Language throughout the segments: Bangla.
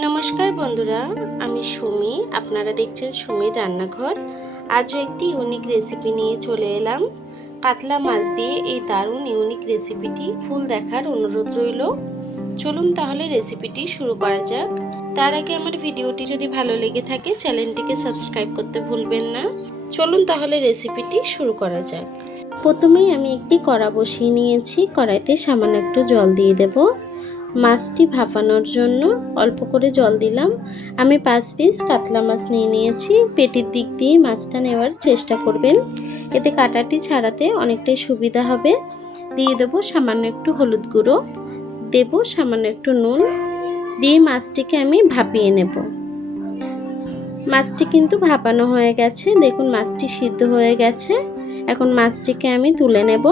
নমস্কার বন্ধুরা, আমি সুমি। আপনারা দেখছেন সুমির রান্নাঘর। আজও একটি ইউনিক রেসিপি নিয়ে চলে এলাম। কাতলা মাছ দিয়ে এই দারুণ ইউনিক রেসিপিটি ফুল দেখার অনুরোধ রইল। চলুন তাহলে রেসিপিটি শুরু করা যাক। তার আগে আমার ভিডিওটি যদি ভালো লেগে থাকে চ্যানেলটিকে সাবস্ক্রাইব করতে ভুলবেন না। চলুন তাহলে রেসিপিটি শুরু করা যাক। প্রথমেই আমি একটি কড়া বসিয়ে নিয়েছি। কড়াইতে সামান্য একটু জল দিয়ে দেব। মাছটি ভাপানোর জন্য অল্প করে জল দিলাম। আমি 5 পিস কাতলা মাছ নিয়েছি। পেটির দিক দিয়ে মাছটা নেওয়ার চেষ্টা করবেন, এতে কাঁটাটি ছাড়াতে অনেকটাই সুবিধা হবে। দিয়ে দেব সামান্য একটু হলুদ গুঁড়ো, দেব সামান্য একটু নুন, দিয়ে মাছটিকে আমি ভাপিয়ে নেব। মাছটি কিন্তু ভাপানো হয়ে গেছে। দেখুন মাছটি সিদ্ধ হয়ে গেছে। এখন মাছটিকে আমি তুলে নেব।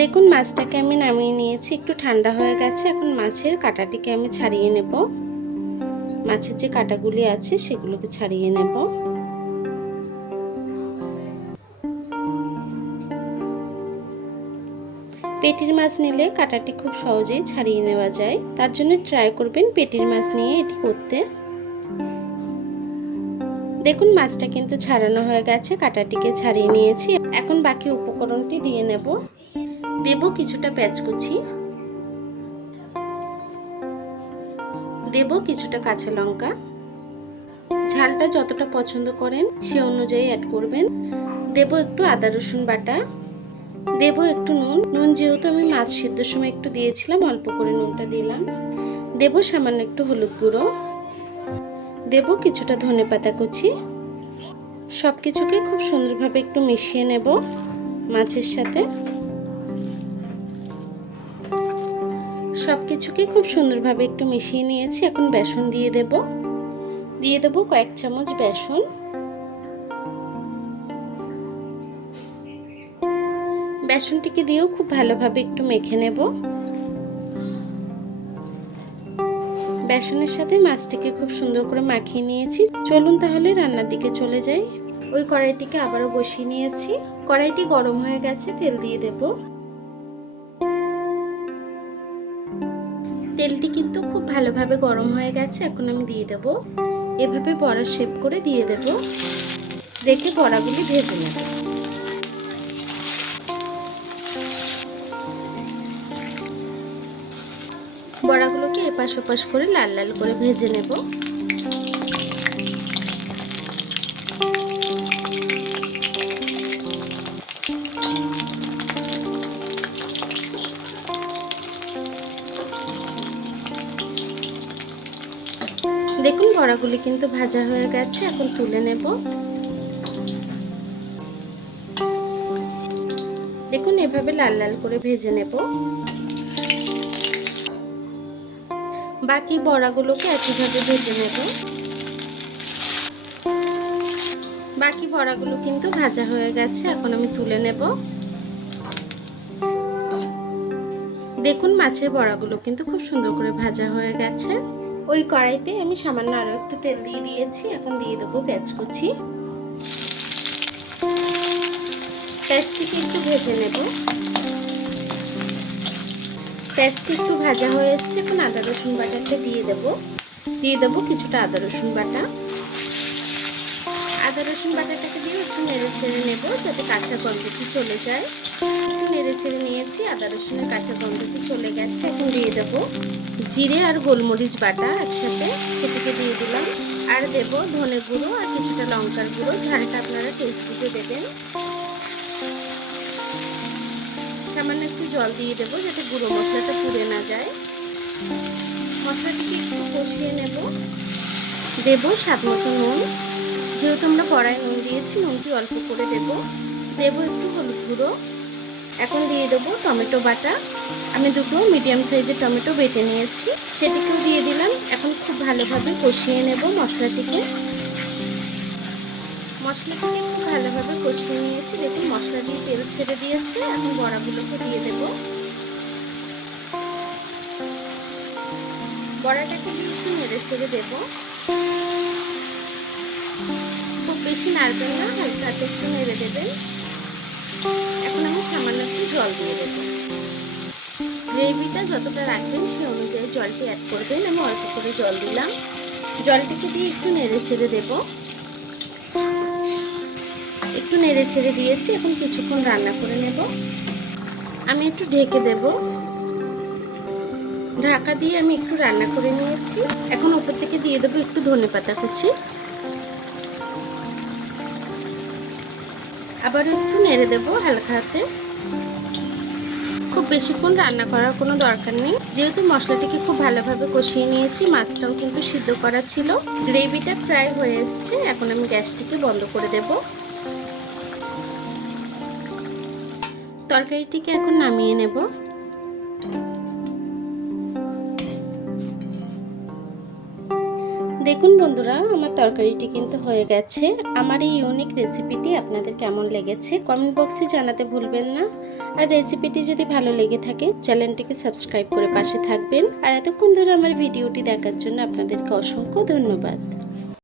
দেখুন মাছটাকে আমি নামিয়ে নিয়েছি, একটু ঠান্ডা হয়ে গেছে। এখন মাছের কাঁটাটিকে আমি ছাড়িয়ে নেব। মাছের যে কাঁটাগুলি আছে সেগুলোকে ছাড়িয়ে নেব। পেটির মাছ নিলে কাঁটাটি খুব সহজেই ছাড়িয়ে নেওয়া যায়, তার জন্য ট্রাই করবেন পেটির মাছ নিয়ে এটি করতে। দেখুন মাছটা কিন্তু ছাড়ানো হয়ে গেছে, কাঁটাটিকে ছাড়িয়ে নিয়েছি। এখন বাকি উপকরণটি দিয়ে নেব। দেব কিছুটা পেঁয়াজ কুচি, দেব কিছুটা কাঁচা লঙ্কা। ঝালটা যতটা পছন্দ করেন সে অনুযায়ী অ্যাড করবেন। দেব একটু আদা রসুন বাটা, দেব একটু নুন যেহেতু আমি মাছ সিদ্ধর সময় একটু দিয়েছিলাম, অল্প করে নুনটা দিলাম। দেব সামান্য একটু হলুদ গুঁড়ো, দেব কিছুটা ধনেপাতা কুচি। সব কিছুকে খুব সুন্দরভাবে একটু মিশিয়ে নেব মাছের সাথে। সব কিছুকে খুব সুন্দরভাবে একটু মিশিয়ে নিয়েছি। এখন বেসন দিয়ে দেব কয়েক চামচ বেসন। বেসনটিকে দিয়েও খুব ভালোভাবে একটু মেখে নেব। বেসনের সাথে মাছটিকে খুব সুন্দর করে মাখিয়ে নিয়েছি। চলুন তাহলে রান্নার দিকে চলে যাই। ওই কড়াইটিকে আবারও বসিয়ে নিয়েছি। কড়াইটি গরম হয়ে গেছে, তেল দিয়ে দেব। তেলটি কিন্তু খুব ভালোভাবে গরম হয়ে গেছে। এখন আমি দিয়ে দেব। এভাবে বড়া শেপ করে দিয়ে দেব। রেখে বড়াগুলি ভেজে নেব। বড়াগুলোকে এপাশ ওপাশ করে লাল লাল করে ভেজে নেব। দেখুন বড়াগুলি কিন্তু ভাজা হয়ে গেছে। এখন তুলে নেব। দেখুন এভাবে লাল লাল করে ভেজে নেব। বাকি বড়াগুলোকে একইভাবে ভেজে নেব। বাকি বড়াগুলো কিন্তু ভাজা হয়ে গেছে। এখন আমি তুলে নেব। দেখুন মাছের বড়াগুলো কিন্তু খুব সুন্দর করে ভাজা হয়ে গেছে। ওই কড়াইতে আমি সামান্য আরো একটু তেল দিয়ে দিয়েছি। এখন দিয়ে দেবো পেঁয়াজ কুচি। পেঁয়াজটিকে একটু ভেজে নেব। পেঁয়াজটি একটু ভাজা হয়ে এসছে। এখন আদা রসুন বাটাটা দিয়ে দেব কিছুটা আদা রসুন বাটা। আদা রসুন বাটাটাকে দিয়ে একটু নেড়ে ছেড়ে নেব যাতে কাঁচা গন্ধটি চলে যায়। একটু নেড়ে ছেড়ে নিয়েছি, আদা রসুনের কাঁচা গন্ধটি চলে গেছে। এখন দিয়ে দেব জিরে আর গোলমরিচ বাটা একসাথে, সেটাকে দিয়ে দিলাম। আর দেব ধনে গুঁড়ো আর কিছুটা লঙ্কার গুঁড়ো। ঝালটা আপনারা টেস্ট বুঝে দেবেন। সামান্য একটু জল দিয়ে দেবো যাতে গুঁড়ো মশলাটা পুড়ে না যায়। মশলাটিকে একটু কষিয়ে নেব। দেব স্বাদ মতো নুন, যেহেতু আমরা কড়াই নুন দিয়েছি নুনটি অল্প করে দেব একটু হলুদ গুঁড়ো। এখন দিয়ে দেবো টমেটো বাটা। আমি দুটো মিডিয়াম সাইজের টমেটো বেটে নিয়েছি, সেটিকেও দিয়ে দিলাম। এখন খুব ভালোভাবে কষিয়ে নেব মশলাটিকে খুব ভালোভাবে কষিয়ে নিয়েছি। দেখুন মশলা দিয়ে তেল ছেড়ে দিয়েছে। এখন বড়াগুলোকে দিয়ে দেব। বড়াটাকে দিয়ে একটু নেড়ে ছেড়ে দেবো। খুব বেশি নাড়বেন না, হালকা হাতে একটু নেড়ে দেবেন। এখন আমি সামান্য একটু জল দিয়ে দেবো। গ্রেভিটা যতটা রাখবেন সেই অনুযায়ী জলটি অ্যাড করবেন। আমি অল্প করে জল দিলাম। জলটিকে দিয়ে একটু নেড়ে ছেড়ে দেবো। একটু নেড়ে ছেড়ে দিয়েছি, এখন কিছুক্ষণ রান্না করে নেব। আমি একটু ঢেকে দেব। ঢাকা দিয়ে আমি একটু রান্না করে নিয়েছি। এখন উপর থেকে দিয়ে দেবো একটু ধনেপাতা কুচি। আবারও একটু নেড়ে দেবো হালকা হাতে। খুব বেশিক্ষণ রান্না করার কোনো দরকার নেই, যেহেতু মশলাটিকে খুব ভালোভাবে কষিয়ে নিয়েছি। মাছটাও কিন্তু সিদ্ধ করা ছিল। গ্রেভিটা ফ্রাই হয়ে এসছে। এখন আমি গ্যাসটিকে বন্ধ করে দেব। তরকারিটিকে এখন নামিয়ে নেব। দেখুন বন্ধুরা, আমার তরকারিটি কিন্তু হয়ে গেছে। আমার এই ইউনিক রেসিপিটি আপনাদের কেমন লেগেছে কমেন্ট বক্সে জানাতে ভুলবেন না। আর রেসিপিটি যদি ভালো লেগে থাকে চ্যানেলটিকে সাবস্ক্রাইব করে পাশে থাকবেন। আর এতক্ষণ ধরে আমার ভিডিওটি দেখার জন্য আপনাদেরকে অসংখ্য ধন্যবাদ।